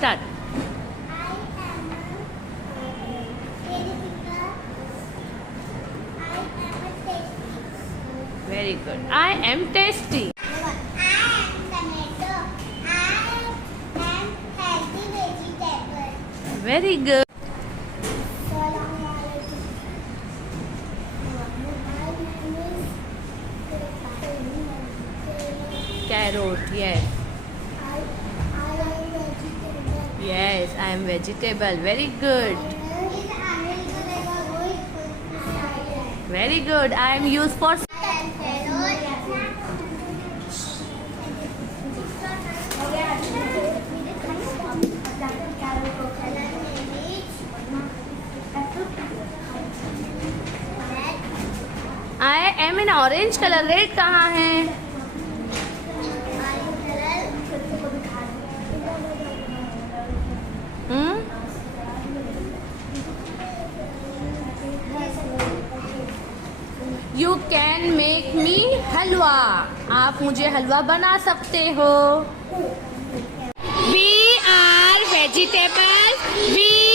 start. Very good. I am tasty. Very good. Carrot, yes. Yes, I am vegetable. Very good. Very good. I am used for. I am in orange color. Red कहाँ है? You can make me हलवा. आप मुझे हलवा बना सकते हो. We are vegetable. We